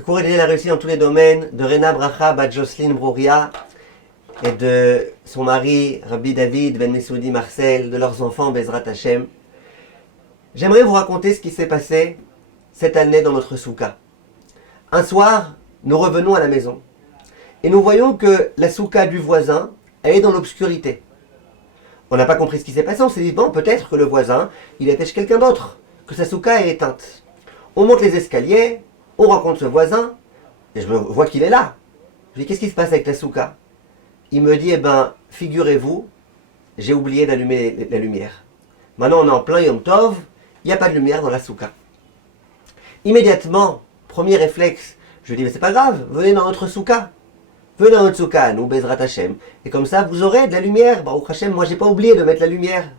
Ce cours est la réussite dans tous les domaines de Rena Bracha bat Jocelyne Brouria et de son mari Rabbi David Ben Messoudi Marcel, de leurs enfants Bezrat Hashem. J'aimerais vous raconter ce qui s'est passé cette année dans notre soukha. Un soir, nous revenons à la maison et nous voyons que la soukha du voisin, elle est dans l'obscurité. On n'a pas compris ce qui s'est passé, on s'est dit bon, peut-être que le voisin, il était chez quelqu'un d'autre, que sa soukha est éteinte. On monte les escaliers, on rencontre ce voisin, et je vois qu'il est là. Je lui dis, qu'est-ce qui se passe avec la soukha? Il me dit, figurez-vous, j'ai oublié d'allumer la lumière. Maintenant, on est en plein Yom Tov, il n'y a pas de lumière dans la soukha. Immédiatement, premier réflexe, je lui dis, mais c'est pas grave, venez dans notre soukha. Venez dans notre soukha, nous, Bezrat Hashem. Et comme ça, vous aurez de la lumière. Baruch Hashem, moi, j'ai pas oublié de mettre la lumière.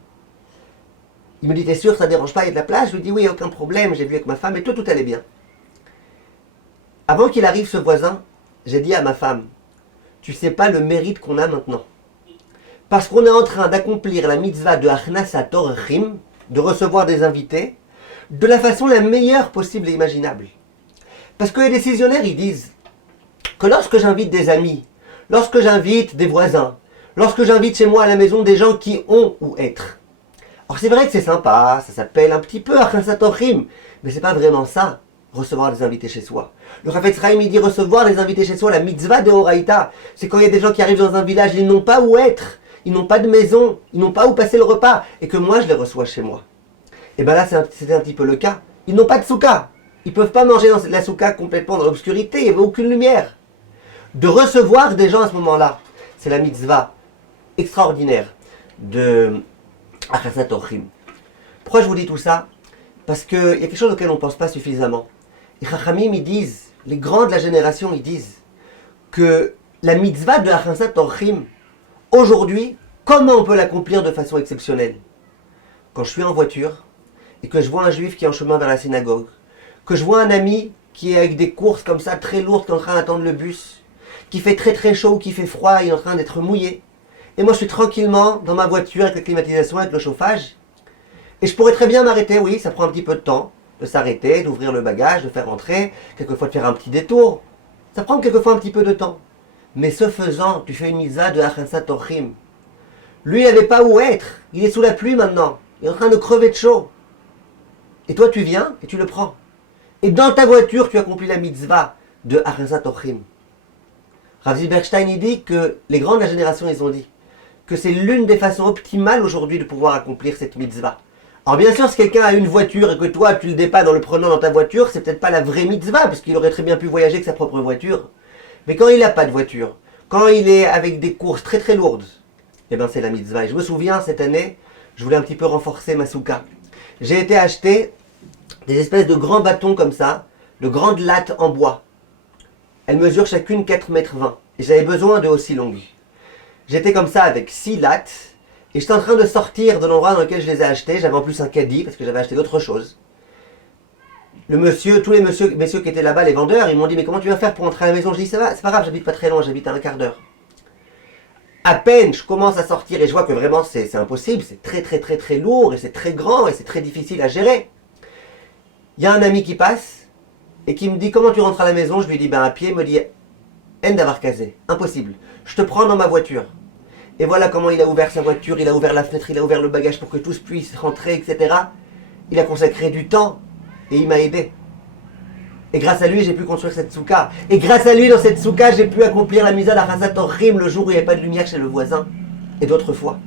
Il me dit, t'es sûr, ça ne dérange pas, il y a de la place? Je lui dis, oui, aucun problème, j'ai vu avec ma femme et tout allait bien. Avant qu'il arrive ce voisin, j'ai dit à ma femme, tu sais pas le mérite qu'on a maintenant. Parce qu'on est en train d'accomplir la mitzvah de Achnasat Orchim, de recevoir des invités, de la façon la meilleure possible et imaginable. Parce que les décisionnaires, ils disent que lorsque j'invite des amis, lorsque j'invite des voisins, lorsque j'invite chez moi à la maison des gens qui ont ou être. Alors c'est vrai que c'est sympa, ça s'appelle un petit peu Achnasat Orchim, mais c'est pas vraiment ça, recevoir des invités chez soi. Le Chafetz Chaim, il dit recevoir des invités chez soi, la mitzvah de Horaïta, c'est quand il y a des gens qui arrivent dans un village, ils n'ont pas où être, ils n'ont pas de maison, ils n'ont pas où passer le repas, et que moi je les reçois chez moi. Et bien là, c'était un petit peu le cas. Ils n'ont pas de soukha. Ils ne peuvent pas manger dans la soukha complètement dans l'obscurité, il n'y avait aucune lumière. De recevoir des gens à ce moment-là, c'est la mitzvah extraordinaire de Achnasat Orchim. Pourquoi je vous dis tout ça? Parce qu'il y a quelque chose auquel on ne pense pas suffisamment. Les Chachamim, ils disent, les grands de la génération, ils disent que la mitzvah de Achnasat Orchim, aujourd'hui, comment on peut l'accomplir de façon exceptionnelle? Quand je suis en voiture et que je vois un juif qui est en chemin vers la synagogue, que je vois un ami qui est avec des courses comme ça très lourdes, qui est en train d'attendre le bus, qui fait très très chaud, qui fait froid, il est en train d'être mouillé, et moi je suis tranquillement dans ma voiture avec la climatisation, avec le chauffage, et je pourrais très bien m'arrêter, oui, ça prend un petit peu de temps, de s'arrêter, d'ouvrir le bagage, de faire rentrer, quelquefois de faire un petit détour. Ça prend quelquefois un petit peu de temps. Mais ce faisant, tu fais une mitzvah de Achnasat Orchim. Lui, il n'avait pas où être. Il est sous la pluie maintenant. Il est en train de crever de chaud. Et toi, tu viens et tu le prends. Et dans ta voiture, tu accomplis la mitzvah de Achnasat Orchim. Rav Zilberstein, il dit que les grands de la génération, ils ont dit que c'est l'une des façons optimales aujourd'hui de pouvoir accomplir cette mitzvah. Alors bien sûr, si quelqu'un a une voiture et que toi tu le dépannes en le prenant dans ta voiture, c'est peut-être pas la vraie mitzvah, parce qu'il aurait très bien pu voyager avec sa propre voiture. Mais quand il n'a pas de voiture, quand il est avec des courses très très lourdes, eh bien c'est la mitzvah. Et je me souviens, cette année, je voulais un petit peu renforcer ma soukha. J'ai été acheter des espèces de grands bâtons comme ça, de grandes lattes en bois. Elles mesurent chacune 4,20 m. Et j'avais besoin de aussi longues. J'étais comme ça avec 6 lattes. Et j'étais en train de sortir de l'endroit dans lequel je les ai achetés. J'avais en plus un caddie parce que j'avais acheté d'autres choses. Tous les messieurs qui étaient là-bas, les vendeurs, ils m'ont dit mais comment tu vas faire pour entrer à la maison? Je dis ça va, c'est pas grave, j'habite pas très loin, j'habite à un quart d'heure. À peine je commence à sortir et je vois que vraiment c'est impossible, c'est très très très très lourd et c'est très grand et c'est très difficile à gérer. Il y a un ami qui passe et qui me dit comment tu rentres à la maison? Je lui dis à pied, il me dit en d'avoir casé, impossible. Je te prends dans ma voiture. Et voilà comment il a ouvert sa voiture, il a ouvert la fenêtre, il a ouvert le bagage pour que tous puissent rentrer, etc. Il a consacré du temps et il m'a aidé. Et grâce à lui, j'ai pu construire cette soukha. Et grâce à lui, dans cette soukha, j'ai pu accomplir la mitzvah d'Achnasat Orchim le jour où il n'y avait pas de lumière chez le voisin. Et d'autres fois.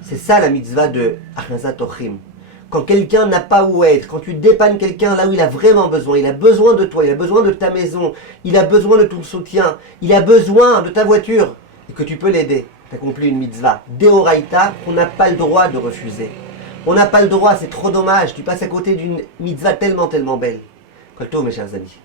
C'est ça la mitzvah de Achnasat Orchim. Quand quelqu'un n'a pas où être, quand tu dépannes quelqu'un là où il a vraiment besoin, il a besoin de toi, il a besoin de ta maison, il a besoin de ton soutien, il a besoin de ta voiture, et que tu peux l'aider, tu accomplis une mitzvah d'Eoraïta qu'on n'a pas le droit de refuser. On n'a pas le droit, c'est trop dommage, tu passes à côté d'une mitzvah tellement tellement belle. Kol tov, mes chers amis.